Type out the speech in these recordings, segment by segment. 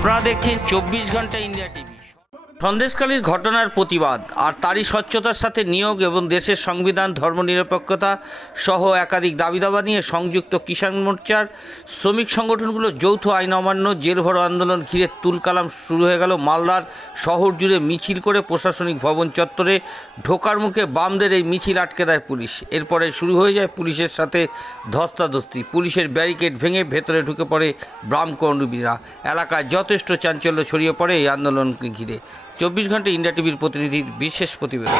আপনারা দেখছেন 24 ঘন্টা ইন্ডিয়া টিভি। সন্দেশখালীর ঘটনার প্রতিবাদ আর তারই স্বচ্ছতার সাথে নিয়োগ এবং দেশের সংবিধান, ধর্মনিরপেক্ষতা সহ একাধিক দাবি-দাবা নিয়ে সংযুক্ত কিষাণ মোর্চার শ্রমিক সংগঠনগুলোর যৌথ আইন অমান্য জেল ভরো আন্দোলন ঘিরে তুলকালাম শুরু হয়ে গেল। মালদার শহর জুড়ে মিছিল করে প্রশাসনিক ভবন চত্বরে ঢোকার মুখে বামদের এই মিছিল আটকে দেয় পুলিশ। এরপরে শুরু হয়ে যায় পুলিশের সাথে ধস্তাধস্তি। পুলিশের ব্যারিকেড ভেঙে ভেতরে ঢুকে পড়ে বামকর্মীরা। এলাকায় যথেষ্ট চাঞ্চল্য ছড়িয়ে পড়ে এই আন্দোলনকে ঘিরে। 24 ঘন্টা ইন্ডিয়া টিভির প্রতিনিধির বিশেষ প্রতিবেদন।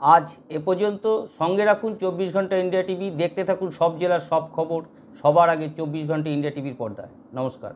আজ এ পর্যন্ত। সঙ্গে রাখুন 24 ঘন্টা ইন্ডিয়া টিভি। দেখতে থাকুন সব জেলার সব খবর সবার আগে 24 ঘন্টা ইন্ডিয়া টিভির পর্দায়। নমস্কার।